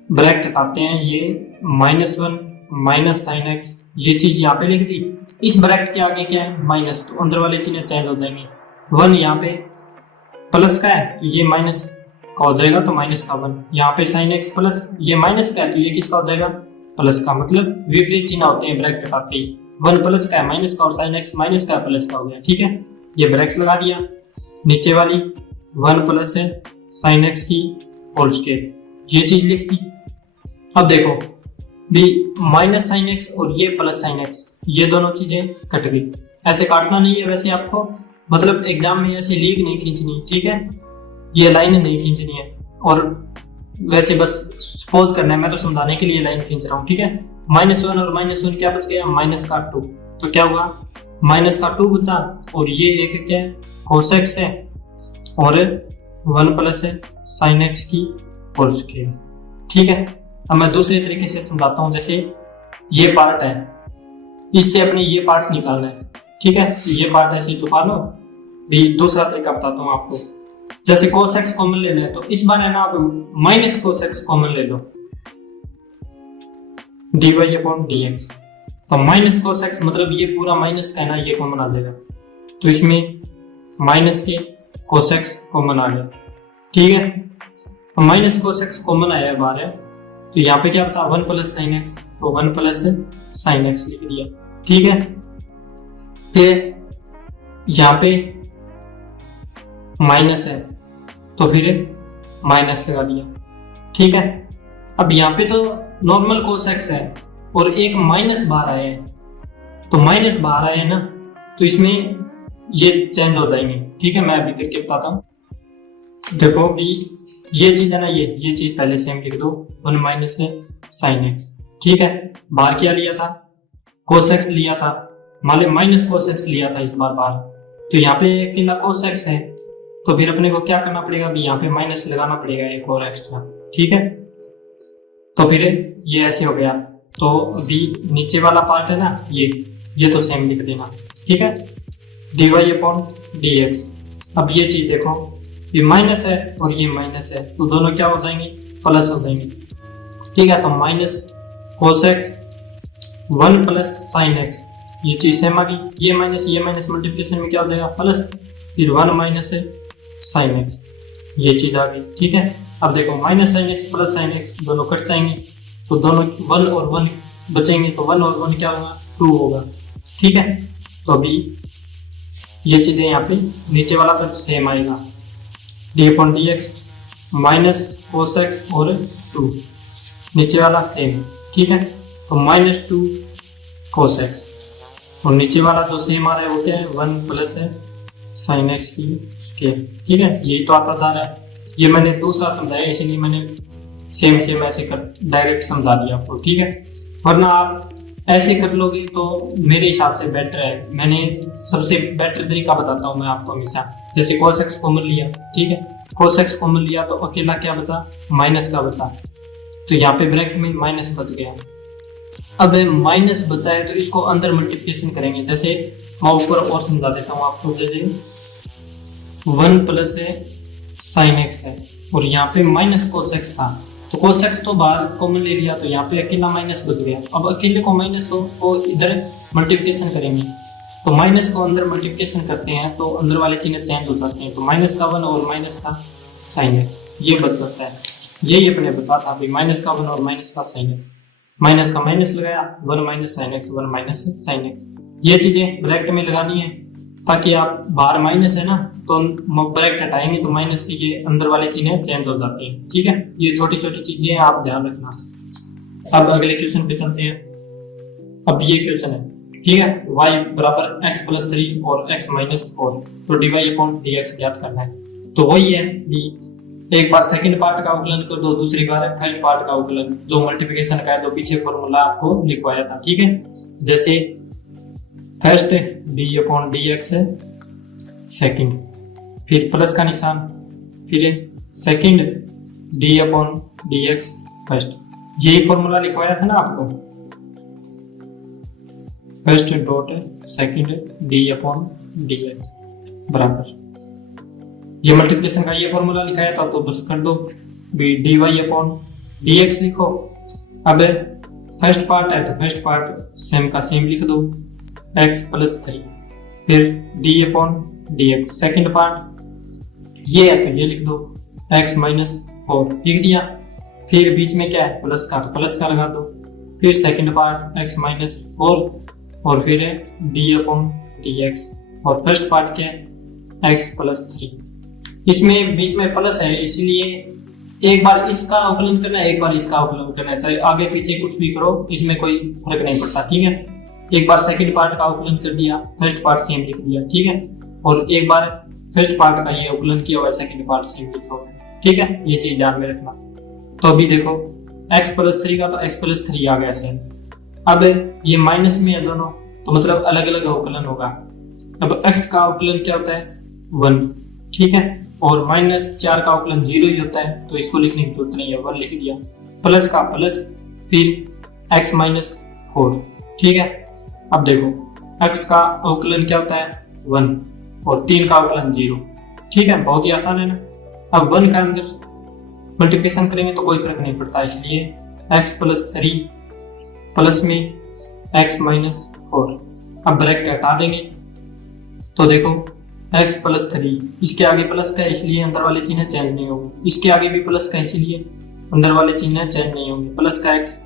ब्रैकेट हटाते हैं, ये -1 माइनस साइन एक्स, ये चीज यहाँ पे लिख दी। इस ब्रैकेट के आगे क्या है माइनस, तो अंदर वाले चिन्ह चेंज हो जाएंगे। 1 यहाँ पे प्लस का है तो ये माइनस का हो जाएगा, तो माइनस का 1। यहाँ पे साइन एक्स प्लस ये माइनस का है तो ये किसका हो जाएगा प्लस का। मतलब विपरीत चिन्ह होते हैं ब्रैकेट हटाते ही। 1 प्लस का है माइनस का और साइन एक्स माइनस का प्लस का हो गया। ठीक है, ये ब्रैकेट लगा दिया। नीचे वाली 1 प्लस है साइन एक्स की होल स्क्वायर, ये चीज लिख दी। अब देखो भी माइनस साइन एक्स और ये प्लस साइन एक्स, ये दोनों चीजें कट गई। ऐसे काटना नहीं है वैसे आपको, मतलब एग्जाम में ऐसे लीक नहीं खींचनी। ठीक है, ये लाइन नहीं खींचनी है, और वैसे बस सपोज करना है, मैं तो समझाने के लिए लाइन खींच रहा हूँ। ठीक है, -1 और -1 क्या बच गया -2, तो क्या हुआ -2 बचा, और ये एक क्या है कोस एक्स है और 1 प्लस है साइन एक्स की होल स्क्वायर। ठीक है, अब मैं दूसरे तरीके से समझाता हूँ। जैसे ये पार्ट है, इससे अपने ये पार्ट निकालना है। ठीक है, ये पार्ट ऐसे छुपा लो। भी दूसरा तरीका बताता हूँ आपको। जैसे cos x कॉमन लेना है तो इस बार है ना आप माइनस cos x कॉमन ले लो, dy अपॉन dx। तो माइनस cos x मतलब ये पूरा माइनस का है ना, ये कॉमन आ जाएगा, तो इसमें माइनस के cos x कॉमन आ गया। ठीक है, माइनस कोस एक्स कॉमन आया है बाहर है, तो यहाँ पे क्या बता 1 प्लस साइन एक्स, तो 1 प्लस साइन एक्स लिख दिया। ठीक है, फिर यहाँ पे माइनस है तो फिर माइनस लगा दिया। ठीक है, अब यहाँ पे तो नॉर्मल कोस एक्स है और एक माइनस बाहर आया है, तो माइनस बाहर आया है ना, तो इसमें ये चेंज हो जाएंगे। ठीक है, मैं अभी करके बताता हूँ। देखो भी ये चीज है ना, ये चीज पहले सेम लिख दो, 1 माइनस साइन एक्स। ठीक है, बाहर क्या लिया था, कोस एक्स लिया था, मान लो माइनस कोस एक्स लिया था इस बार बाहर, तो यहाँ पे अकेला कोस एक्स है, तो फिर अपने को क्या करना पड़ेगा, अभी यहाँ पे माइनस लगाना पड़ेगा एक और एक्स्ट्रा। ठीक है, तो फिर ये ऐसे हो गया, तो अभी नीचे वाला पार्ट है ना ये तो सेम लिख देना। ठीक है, dy अपॉन dx। अब ये चीज देखो, ये माइनस है और ये माइनस है, तो दोनों क्या हो जाएंगे, प्लस हो जाएंगे। ठीक है, तो minus cos x 1 plus sine x, ये चीज सेम आ गई, ये माइनस मल्टीप्लिकेशन में क्या हो जाएगा प्लस, फिर 1 माइनस साइन एक्स, ये चीज आ गई। ठीक है, अब देखो minus sine x plus sine x दोनों कट जाएंगे, तो दोनों 1 और 1 बचेंगे, तो 1 और 1 क्या होगा 2 होगा। ठीक है, तो अभी ये चीजें यहाँ पे नीचे वाला तो सेम आएगा, D upon d x minus cos x और 2, नीचे वाला सेम। ठीक है, तो माइनस 2 कोस एक्स और नीचे वाला जो सेम आ रहा है वो क्या है 1 प्लस साइन एक्स की स्केल। ठीक है, यही तो आता जा रहा है, ये मैंने दूसरा समझाया इसलिए मैंने सेम ऐसे कर डायरेक्ट समझा दिया आपको। ठीक है, वरना आप ऐसे कर लोगे तो मेरे हिसाब से बेटर है। मैंने सबसे बेटर तरीका बताता हूँ मैं आपको हमेशा, जैसे cos x कॉमन लिया। ठीक है, cos x कॉमन लिया तो अकेला क्या बचा, माइनस का बचा, तो यहाँ पे ब्रैकेट में माइनस बच गया। अब माइनस बचा है तो इसको अंदर मल्टीप्लिकेशन करेंगे, जैसे मैं ऊपर और समझा देता हूँ आपको, जैसे 1 प्लस साइन एक्स है और यहाँ पे माइनस कोस एक्स था, तो कोस एक्स तो बाहर कॉमन ले लिया, तो यहाँ पे अकेला माइनस बच गया। अब अकेले को माइनस को इधर मल्टीप्लिकेशन करेंगे, तो माइनस को अंदर मल्टीप्लिकेशन करते हैं तो अंदर वाले चिन्ह चेंज हो जाते हैं, तो माइनस का 1 और माइनस का साइन एक्स ये बच सकता है। यही अपने बता था अभी, माइनस का 1 और माइनस का साइन एक्स, माइनस का माइनस लगाया, 1 minus sine x 1 minus sign x, ये चीजें ब्रैकेट में लगानी है, ताकि आप बाहर माइनस है ना तो ब्रैकेट हटाएंगे तो माइनस से ये अंदर वाले चिन्ह चेंज हो जाते हैं। ठीक है, ये छोटी छोटी चीजें आप ध्यान रखना। अब अगले क्वेश्चन पे चलते हैं। अब ये क्वेश्चन है, ठीक है, y बराबर x प्लस 3 और x माइनस 4, तो dy अपॉन dx ज्ञात करना है। तो वही है कि एक बार सेकंड पार्ट का अवकलन कर दो, दूसरी बार फर्स्ट पार्ट का अवकलन, जो मल्टीप्लिकेशन का है, जो पीछे फॉर्मूला आपको लिखवाया था। ठीक है, जैसे first D upon d x second, फिर प्लस का निशान, फिर second D upon d x first, यही फॉर्मूला लिखवाया था ना आपको, first dot second D upon d x बराबर, ये मल्टीप्लिकेशन का ये फॉर्मूला लिखाया था, तो बस कर दो बी d y upon d x लिखो। अब फर्स्ट पार्ट है तो फर्स्ट पार्ट सेम का सेम लिख दो, x प्लस 3, फिर d upon d x, second part ये है तो ये लिख दो, x माइनस 4 लिख दिया, फिर बीच में क्या है प्लस का, तो प्लस का लगा दो, फिर सेकेंड पार्ट x माइनस 4 और फिर d अपॉन डी एक्स, और फर्स्ट पार्ट क्या है x प्लस 3, इसमें बीच में प्लस है इसलिए एक बार इसका अवकलन करना है, एक बार इसका अवकलन करना है, चाहे आगे पीछे कुछ भी करो इसमें कोई फर्क नहीं पड़ता। ठीक है, एक बार सेकंड पार्ट का अवकलन कर दिया, फर्स्ट पार्ट सेम लिख दिया। ठीक है, और एक बार फर्स्ट पार्ट का ये अवकलन किया हुआ है, सेकंड पार्ट सेम लिखोगे। ठीक है, ये चीज ध्यान में रखना। तो अभी देखो x प्लस 3 का तो x प्लस 3 आ गया सेम, अब ये माइनस में है दोनों, तो मतलब अलग अलग अवकलन होगा। अब x का अवकलन क्या होता है 1, ठीक है, और माइनस 4 का अवकलन 0 ही होता है, तो इसको लिखने की जरूरत नहीं है, 1 लिख दिया, प्लस का प्लस, फिर x माइनस 4। ठीक है, अब देखो x का अवकलन क्या होता है 1 और 3 का अवकलन 0। ठीक है, बहुत ही आसान है ना। अब 1 का अंदर मल्टीप्लिकेशन करेंगे तो कोई फर्क नहीं पड़ता, इसलिए x प्लस 3 प्लस में x माइनस 4। अब ब्रैकेट हटा देंगे तो देखो एक्स प्लस 3, इसके आगे प्लस का है इसलिए अंदर वाले चिन्ह चेंज नहीं होंगे, इसके आगे भी प्लस का है इसलिए अंदर वाले चिन्ह चेंज नहीं होंगे, प्लस का एक्स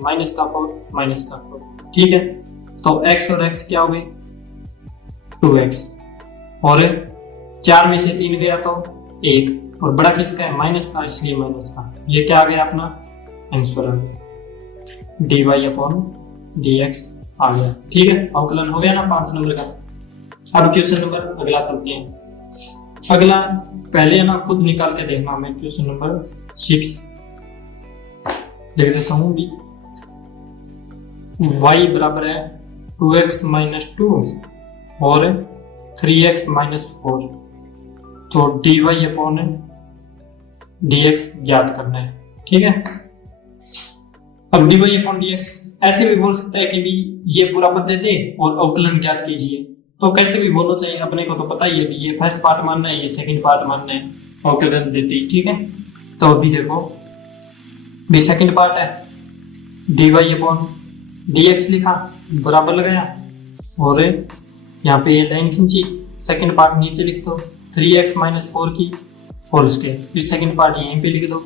माइनस का 4, ठीक है। तो एक्स और एक्स क्या हो गए 2x, और 4 में से 3 गया तो 1, और बड़ा किसका है माइनस का इसलिए माइनस का, ये क्या आ गया अपना आंसर आ गया dy/dx आ गया, ठीक है। अवकलन हो गया ना 5 नंबर का। अब क्वेश्चन नंबर अगला चलते हैं। अगला पहले ना खुद निकाल के देखना, मैं क्वेश्चन नंबर 6 देख देता हूँ भी। y बराबर है 2x माइनस 2 और 3x माइनस 4, तो dy/dx ज्ञात करना है, ठीक है। अब dy/dx ऐसे भी बोल सकता है कि भी ये पूरा पद दे दे और अवकलन ज्ञात कीजिए, तो कैसे भी बोलो चाहिए, अपने को तो पता ही है कि ये फर्स्ट पार्ट मानना है, ये सेकंड पार्ट मानना है, अवकलन देती, ठीक है। तो अभी देखो भी सेकंड पार्ट है dy/dx लिखा, बराबर लगाया, और यहाँ पे ये लाइन खींची, सेकंड पार्ट नीचे लिख दो 3x माइनस 4 की होल स्क्वायर, फिर सेकंड पार्ट यहीं पे लिख दो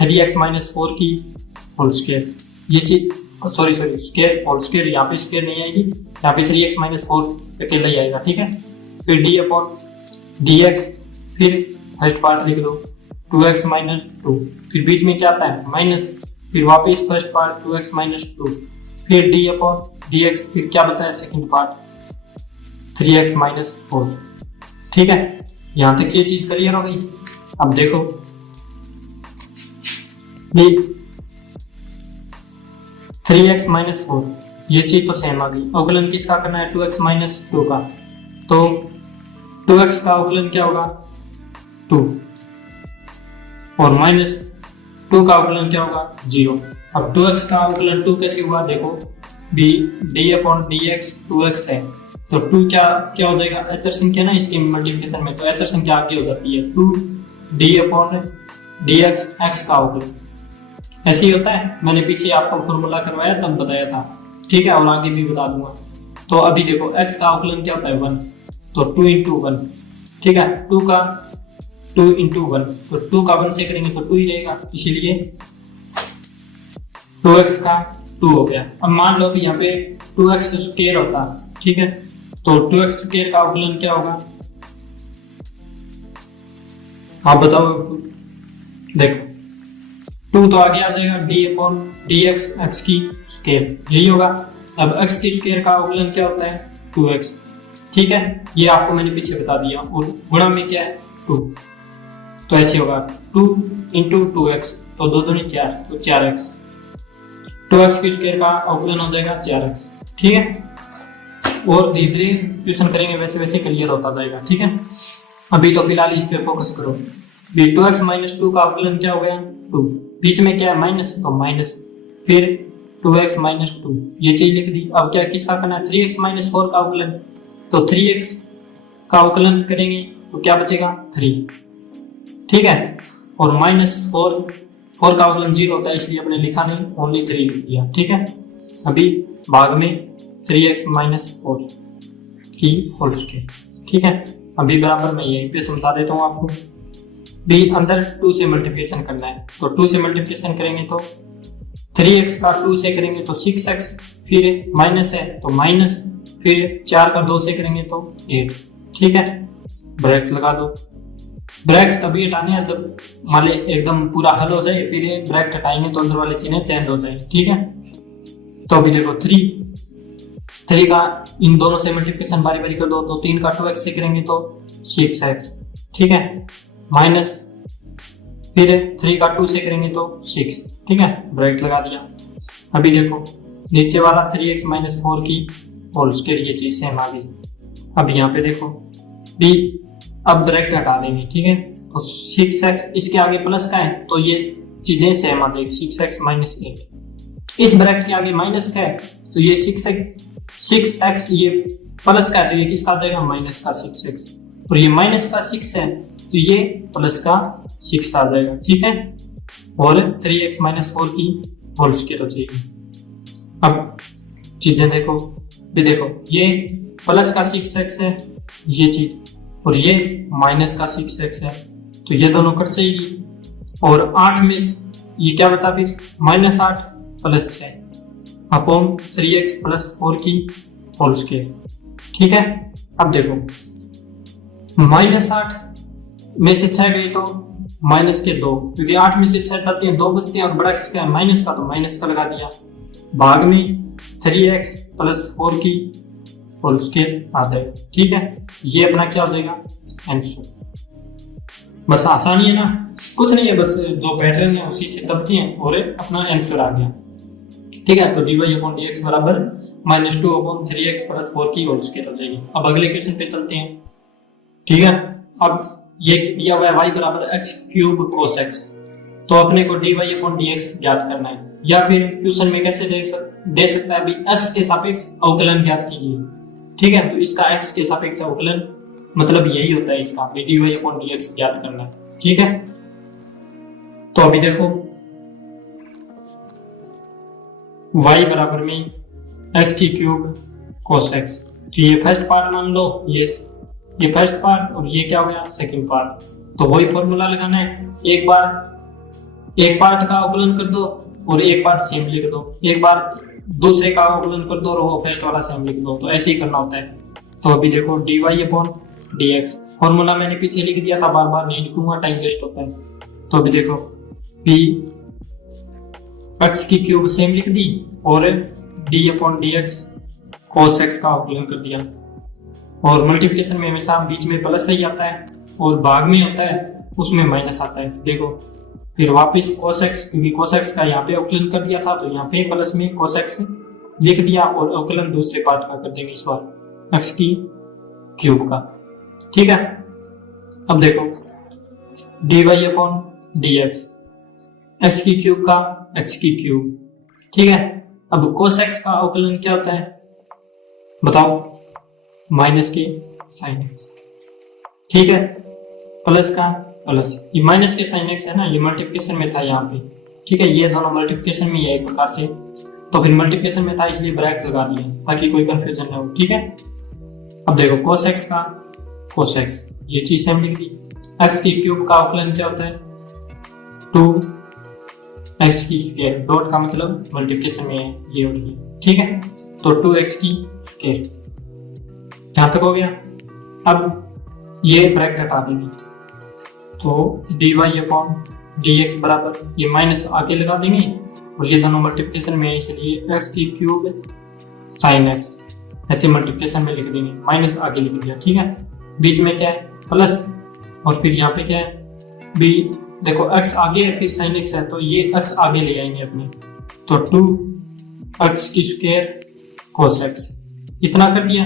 3x माइनस 4 की होल स्क्वायर, ये चीज सॉरी स्क्वायर होल स्क्वायर, यहाँ पे स्क्वायर नहीं आएगी, यहाँ पे 3x माइनस 4 अकेला ही आएगा, ठीक है। फिर d/dx, फिर फर्स्ट पार्ट लिख दो 2x माइनस 2, फिर बीच में क्या आता है माइनस, फिर वापस फर्स्ट पार्ट 2x माइनस 2, फिर d/dx, फिर क्या बचा है सेकंड पार्ट 3x माइनस 4, ठीक है। यहां तक ये चीज क्लियर हो गई। अब देखो ये 3x माइनस 4, ये चीज तो सेम आ गई। अवकलन किसका करना है 2x माइनस 2 का, तो 2x का अवकलन क्या होगा 2, और माइनस 2 का अवकलन क्या होगा 0। अब 2x का अवकलन 2 कैसे हुआ देखो, dy/dx 2x है, तो 2 क्या हो जाएगा अचर संख्या ना इसके मल्टीप्लिकेशन में, तो अचर संख्या आगे हो जाती है 2 dy/dx x का अवकलन, ऐसे ही होता है। मैंने पीछे आपको फॉर्मूला करवाया तब बताया था, ठीक है, और आगे भी बता दूंगा। तो अभी देखो x का अवकलन क्या होता है 1, तो 2 into 1, ठीक है, 2 into 1, तो 2 का 1 से करेंगे तो 2 ही रहेगा, इसीलिए 2x का 2 हो गया। अब मान लो कि यहाँ पे 2x स्क्वायर होता, ठीक है, तो 2x स्क्वायर का अवकलन क्या होगा आप बताओ, देखो 2 तो आगे आ जाएगा d/dx x की स्क्वायर, यही होगा। अब x की स्क्वायर का अवकलन क्या होता है 2x, ठीक है, ये आपको मैंने पीछे बता दिया, और गुणा में क्या है 2, तो ऐसे होगा 2 into 2x, तो 2 दूनी 4, तो 4x, 2x की स्क्वायर का अवकलन हो जाएगा 4x, ठीक है। और धीरे धीरे ट्यूशन करेंगे वैसे वैसे क्लियर होता जाएगा, ठीक है। अभी तो फिलहाल इस पे फोकस करो। 2x माइनस 2 का अवकलन क्या हो गया 2, बीच में क्या है माइनस, तो माइनस, फिर 2x माइनस 2, ये चीज लिख दी। अब क्या किसका करना है 3x माइनस 4 का अवकलन, तो 3x का अवकलन करेंगे तो क्या बचेगा 3, ठीक है, और माइनस 4 का अवकलन 0 होता है इसलिए अपने लिखा नहीं, ओनली 3 लिख दिया, ठीक है। अभी भाग में 3x माइनस 4 की होल स्क्वायर, ठीक है। अभी बराबर मैं यहीं पे समझा देता हूँ आपको, भी अंदर 2 से मल्टीप्लिकेशन करना है, तो 2 से मल्टीप्लिकेशन करेंगे तो 3x का 2 से करेंगे तो 6x, फिर माइनस है तो माइनस, फिर 4 का 2 से करेंगे तो 8, ठीक है। ब्रैकेट लगा दो, ब्रैकेट तभी हटाने हैं जब मान ले एकदम पूरा हल हो जाए, फिर ब्रैकेट हटाएंगे तो अंदर वाले चिन्ह चेंज हो जाए, ठीक है। तो अभी देखो 3 का इन दोनों से मल्टीप्लिकेशन बारी बारी कर दो, तो 3 का 2x से करेंगे तो 6x, ठीक है, माइनस, फिर 3 का 2 से करेंगे तो 6, ठीक है, ब्रैकेट लगा दिया। अभी देखो नीचे वाला 3x माइनस 4 की होल स्क्वायर, ये चीज सेम आ गई। अब यहाँ पे देखो भी, अब ब्रैकेट हटा देंगे, ठीक है, तो 6x, इसके आगे प्लस का है तो ये चीजें सेम आ जाएगी, 6x माइनस 8, इस ब्रैकेट के आगे माइनस का है तो ये 6x ये प्लस का है तो ये किसका आ जाएगा माइनस का 6x, और ये माइनस का 6 है तो ये प्लस का 6 आ जाएगा, ठीक है, और 3x माइनस 4 की होल स्क्वायर हो जाएगी। अब चीजें देखो भी, देखो ये प्लस का 6x है, ये चीज और ये माइनस का 6x है, तो ये दोनों कट जाएगी। और 8 में ये क्या बचा फिर, -8 प्लस 6 अपॉन 3x प्लस 4 की होल स्क्वायर। ठीक है, अब देखो -8 में से 6 गई तो माइनस के 2, क्योंकि 8 में से 6 जाती हैं 2 बचते हैं और बड़ा किसका है, माइनस का, तो माइनस का लगा दिया। भाग में 3x प्लस 4 की होल स्क्वायर आ जाएगा। ठीक है, ये अपना क्या हो जाएगा, आंसर। बस आसानी है ना, कुछ नहीं है, बस जो पैटर्न है उसी से चलती हैं और अपना आंसर आ गया। ठीक है, तो dy/dx बराबर -2/3x प्लस 4 की होल स्क्वायर हो जाएगी। अब अगले क्वेश्चन पे चलते हैं। ठीक है, अब ये दिया हुआ है y बराबर x³ cos x, तो अपने को dy/dx ज्ञात करना है, या फिर क्वेश्चन में कैसे दे सकता है, अभी x के सापेक्ष अवकलन ज्ञात कीजिए। ठीक है, तो इसका x के सापेक्ष अवकलन मतलब यही होता है, इसका dy/dx ज्ञात करना है। ठीक है, तो अभी देखो y बराबर में x³ cos x, तो ये फर्स्ट पार्ट मान लो, ये फर्स्ट पार्ट और ये क्या हो गया, सेकंड पार्ट। तो वही फॉर्मूला लगाना है, एक पार्ट का अवकलन कर दो और एक पार्ट सेम लिख दो, एक बार दूसरे का अवकलन कर दो और वो फर्स्ट वाला सेम लिख दो, तो ऐसे ही करना होता है। तो अभी देखो dy/dx फॉर्मूला मैंने पीछे लिख दिया था, बार बार नहीं लिखूंगा, टाइम वेस्ट होता है। तो अभी देखो p x³ सेम लिख दी और dy/dx cos x का अवकलन कर दिया। और मल्टीप्लिकेशन में हमेशा बीच में प्लस ही आता है और भाग में होता है उसमें माइनस आता है। देखो फिर वापस cos x, क्योंकि cos x का यहाँ पे अवकलन कर दिया था तो यहाँ पे प्लस में cos x लिख दिया और अवकलन दूसरे पार्ट का कर देंगे इस बार x³ का। ठीक है, अब देखो dy/dx x³ का x³। ठीक है, अब cos x का अवकलन क्या होता है बताओ, माइनस के साइन x। ठीक है, प्लस का प्लस, ये माइनस के साइन x है ना, ये मल्टीप्लिकेशन में था यहाँ पे। ठीक है, ये दोनों मल्टीप्लिकेशन में है एक प्रकार से, तो फिर मल्टीप्लिकेशन में था इसलिए ब्रैकेट लगा दिए ताकि कोई कंफ्यूजन ना हो। ठीक है, अब देखो cos x का cos x, ये चीज सेम लिख दी। x³ का अवकलन क्या होता है, 2x², डॉट का मतलब मल्टीप्लिकेशन में है ये और ये। ठीक है, तो 2x², यहां तक हो गया। अब ये ब्रैकेट हटा देंगे, तो dy/dx बराबर, ये माइनस आगे लगा देंगे और ये दोनों मल्टीप्लिकेशन में है इसलिए x³ sin x, ऐसे मल्टीप्लिकेशन में लिख देंगे, माइनस आगे लिख दिया। ठीक है, बीच में क्या है प्लस और फिर यहाँ पे क्या है भी, देखो x आगे है फिर sin x है तो ये x आगे ले आएंगे अपने, तो 2x² cos x, इतना कर दिया।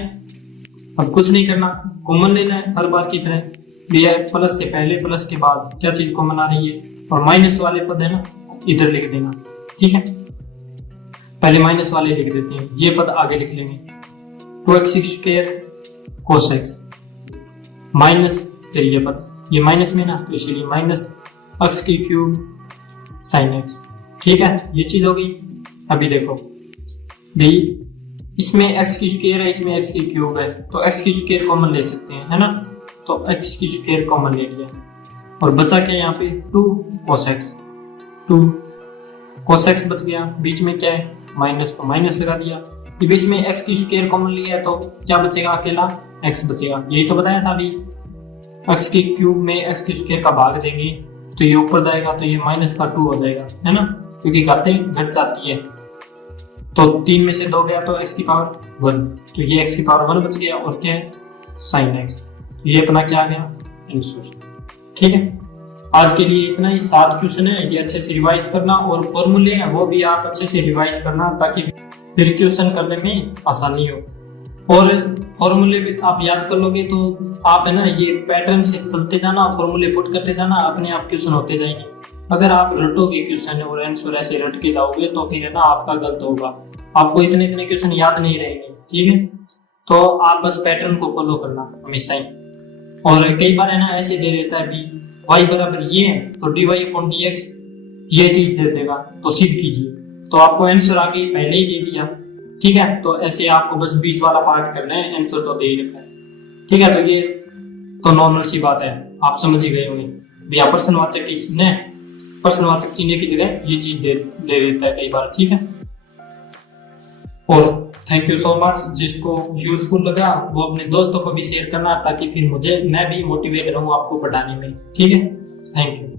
अब कुछ नहीं करना, कॉमन लेना है हर बार की तरह, भी है प्लस से पहले प्लस के बाद क्या चीज कॉमन आ रही है, और माइनस वाले पद है ना इधर लिख देना। ठीक है, पहले माइनस वाले लिख देते हैं, ये पद आगे लिख लेंगे, 2x² cos x माइनस, फिर ये पद, ये माइनस में ना तो इसलिए माइनस x³ sin x। ठीक है, ये चीज हो गई। अभी देखो भी इसमें x² है, इसमें x³ है, तो x² कॉमन ले सकते हैं, है ना, तो x² कॉमन ले लिया और बचा क्या यहाँ पे 2 cos x, 2 cos x बच गया। बीच में क्या है माइनस, तो माइनस लगा दिया। ये बीच में x² कॉमन लिया तो क्या बचेगा, अकेला x बचेगा। यही तो बताया था अभी, x³ में x² का भाग देंगे तो ये ऊपर जाएगा तो ये माइनस का 2 हो जाएगा, है ना, क्योंकि घातें घट जाती है। तो 3 में से 2 गया तो x⁻1, तो ये x⁻1 बच गया और क्या है sin x, ये अपना क्या आ गया आंसर। ठीक है, आज के लिए इतना ही, 7 क्वेश्चन है, ये अच्छे से रिवाइज करना और फॉर्मूले हैं वो भी आप अच्छे से रिवाइज करना ताकि फिर क्वेश्चन करने में आसानी हो। और फॉर्मूले भी आप याद कर लोगे तो आप है ना ये पैटर्न से चलते जाना, फॉर्मूले पुट करते जाना, अपने आप क्वेश्चन होते जाएंगे। अगर आप रटोगे क्वेश्चन और आंसर ऐसे रट के जाओगे तो फिर है ना आपका गलत होगा, आपको इतने इतने क्वेश्चन याद नहीं रहेंगे। ठीक है, तो आप बस पैटर्न को फॉलो करना हमेशा ही। और कई बार है ना ऐसे दे देता है भी y बराबर ये है तो dy/dx ये चीज दे देगा तो सिद्ध कीजिए, तो आपको आंसर आगे पहले ही दे दिया। ठीक है, तो ऐसे आपको बस बीच वाला पार्ट करना है, आंसर तो दे ही रखा है। ठीक है, तो ये तो नॉर्मल सी बात है, आप समझ ही गए होंगे भैया। प्रश्नवाचक चिन्ह की जगह ये चीज दे देता है कई बार, ठीक है। और थैंक यू सो मच, जिसको यूजफुल लगा वो अपने दोस्तों को भी शेयर करना, ताकि फिर मैं भी मोटिवेट रहूं आपको पढ़ाने में, ठीक है। Thank you.